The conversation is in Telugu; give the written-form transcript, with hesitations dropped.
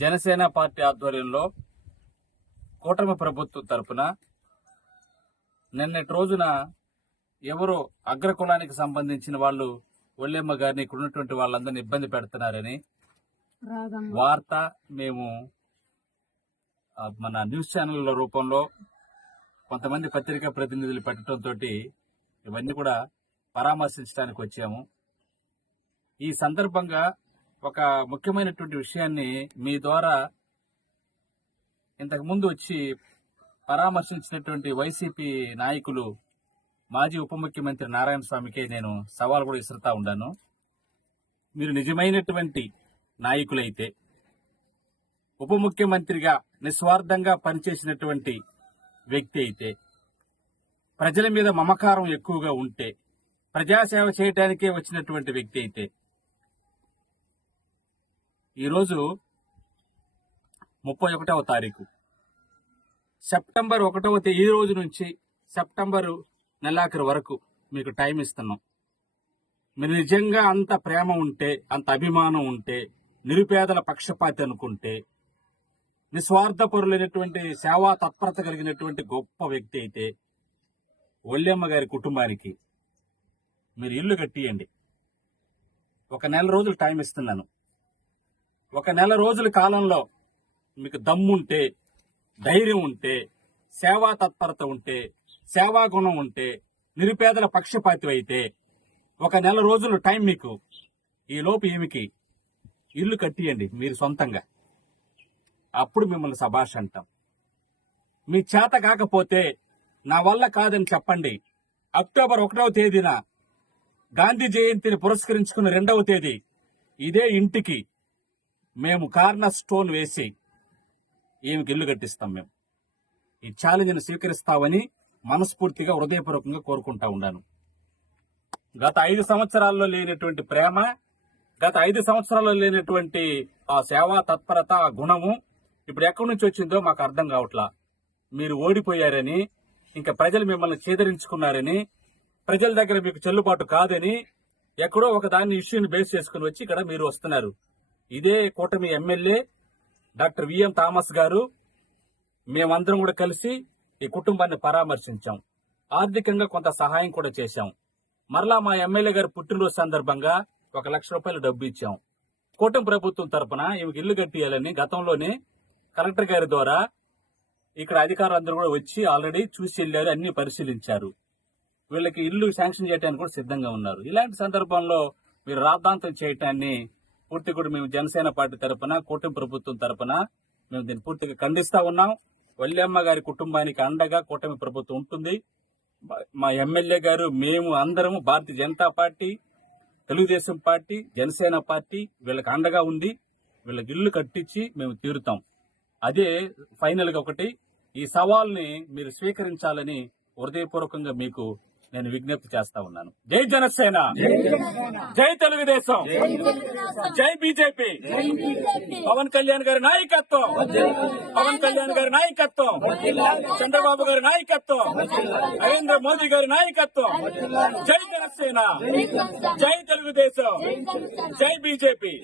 జనసేన పార్టీ ఆధ్వర్యంలో కూటమి ప్రభుత్వం తరపున నిన్నటి రోజున ఎవరో అగ్రకులానికి సంబంధించిన వాళ్ళు ఒళ్ళెమ్మ గారిని ఇక్కడ ఉన్నటువంటి వాళ్ళందరినీ ఇబ్బంది పెడుతున్నారని వార్త మేము మన న్యూస్ ఛానళ్ల రూపంలో కొంతమంది పత్రికా ప్రతినిధులు పెట్టడంతో ఇవన్నీ కూడా పరామర్శించడానికి వచ్చాము. ఈ సందర్భంగా ఒక ముఖ్యమైనటువంటి విషయాన్ని మీ ద్వారా ఇంతకు ముందు వచ్చి పరామర్శించినటువంటి వైసీపీ నాయకులు మాజీ ఉప ముఖ్యమంత్రి నారాయణ స్వామికే నేను సవాల్ కూడా ఇసురుతా ఉన్నాను. మీరు నిజమైనటువంటి నాయకులైతే, ఉప ముఖ్యమంత్రిగా నిస్వార్థంగా పనిచేసినటువంటి వ్యక్తి అయితే, ప్రజల మీద మమకారం ఎక్కువగా ఉంటే, ప్రజాసేవ చేయడానికే వచ్చినటువంటి వ్యక్తి అయితే, ఈరోజు 31వ తారీఖు సెప్టెంబర్ 1వ తేదీ, ఈ రోజు నుంచి సెప్టెంబర్ నెలాఖరు వరకు మీకు టైం ఇస్తున్నాం. మీరు నిజంగా అంత ప్రేమ ఉంటే, అంత అభిమానం ఉంటే, నిరుపేదల పక్షపాతి అనుకుంటే, నిస్వార్థపరులైనటువంటి సేవా తత్పరత కలిగినటువంటి గొప్ప వ్యక్తి అయితే, ఒళ్ళెమ్మ గారి కుటుంబానికి మీరు ఇల్లు కట్టియండి. 1 నెల రోజులు టైం ఇస్తున్నాను. 1 నెల రోజుల కాలంలో మీకు దమ్ముంటే, ధైర్యం ఉంటే, సేవా తత్పరత ఉంటే, సేవా గుణం ఉంటే, నిరుపేదల పక్షపాతి అయితే 1 నెల రోజులు టైం మీకు. ఈ లోపు ఈమెకి ఇల్లు కట్టియండి మీరు సొంతంగా. అప్పుడు మిమ్మల్ని శభాష్ అంటాం. మీ చేత కాకపోతే నా వల్ల కాదని చెప్పండి. అక్టోబర్ 1వ తేదీన గాంధీ జయంతిని పురస్కరించుకున్న 2వ తేదీ ఇదే ఇంటికి మేము కార్నర్ స్టోన్ వేసి ఈమెకి ఇల్లు కట్టిస్తాం. మేము ఈ ఛాలెంజ్ని స్వీకరిస్తామని మనస్ఫూర్తిగా హృదయపూర్వకంగా కోరుకుంటా ఉన్నాను. గత 5 సంవత్సరాల్లో లేనటువంటి ప్రేమ, గత 5 సంవత్సరాల్లో లేనటువంటి ఆ సేవా తత్పరత, ఆ గుణము ఇప్పుడు ఎక్కడి నుంచి వచ్చిందో మాకు అర్థం కావట్లా. మీరు ఓడిపోయారని, ఇంకా ప్రజలు మిమ్మల్ని చేదరించుకున్నారని, ప్రజల దగ్గర మీకు చెల్లుబాటు కాదని ఎక్కడో ఒక దాన్ని ఇష్యూని బేస్ చేసుకుని వచ్చి ఇక్కడ మీరు వస్తున్నారు. ఇదే కూటమి ఎమ్మెల్యే డాక్టర్ విఎం థామస్ గారు, మేమందరం కూడా కలిసి ఈ కుటుంబాన్ని పరామర్శించాం. ఆర్థికంగా కొంత సహాయం కూడా చేశాం. మరలా మా ఎమ్మెల్యే గారి పుట్టినరోజు సందర్భంగా 1 లక్ష రూపాయలు డబ్బు ఇచ్చాం. కూటమి ప్రభుత్వం తరపున ఈమెకి ఇల్లు కట్టియాలని గతంలోనే కలెక్టర్ గారి ద్వారా ఇక్కడ అధికారులందరూ కూడా వచ్చి ఆల్రెడీ చూసి వెళ్లారు, అన్ని పరిశీలించారు. వీళ్ళకి ఇల్లు శాంక్షన్ చేయడానికి కూడా సిద్ధంగా ఉన్నారు. ఇలాంటి సందర్భంలో మీరు రాద్ధాంతం చేయటాన్ని పూర్తి కూడా మేము జనసేన పార్టీ తరపున, కూటమి ప్రభుత్వం తరపున మేము దీన్ని పూర్తిగా ఖండిస్తా ఉన్నాం. ఒళ్ళెమ్మ గారి కుటుంబానికి అండగా కూటమి ప్రభుత్వం ఉంటుంది. మా ఎమ్మెల్యే గారు, మేము అందరము Bharatiya Janata party, Telugu Desam party, Janasena party వీళ్ళకి అండగా ఉంది. వీళ్ళకి ఇల్లు కట్టించి మేము తీరుతాం. అదే ఫైనల్ గా ఒకటి, ఈ సవాల్ని మీరు స్వీకరించాలని హృదయపూర్వకంగా మీకు నేను విజ్ఞప్తి చేస్తా ఉన్నాను. జై జనసేన, జై తెలుగుదేశం, జై బీజేపీ, పవన్ కళ్యాణ్ గారి నాయకత్వం, పవన్ కళ్యాణ్ గారి నాయకత్వం, చంద్రబాబు గారి నాయకత్వం, నరేంద్ర మోదీ గారి నాయకత్వం. జై జనసేన, జై తెలుగుదేశం, జై బీజేపీ.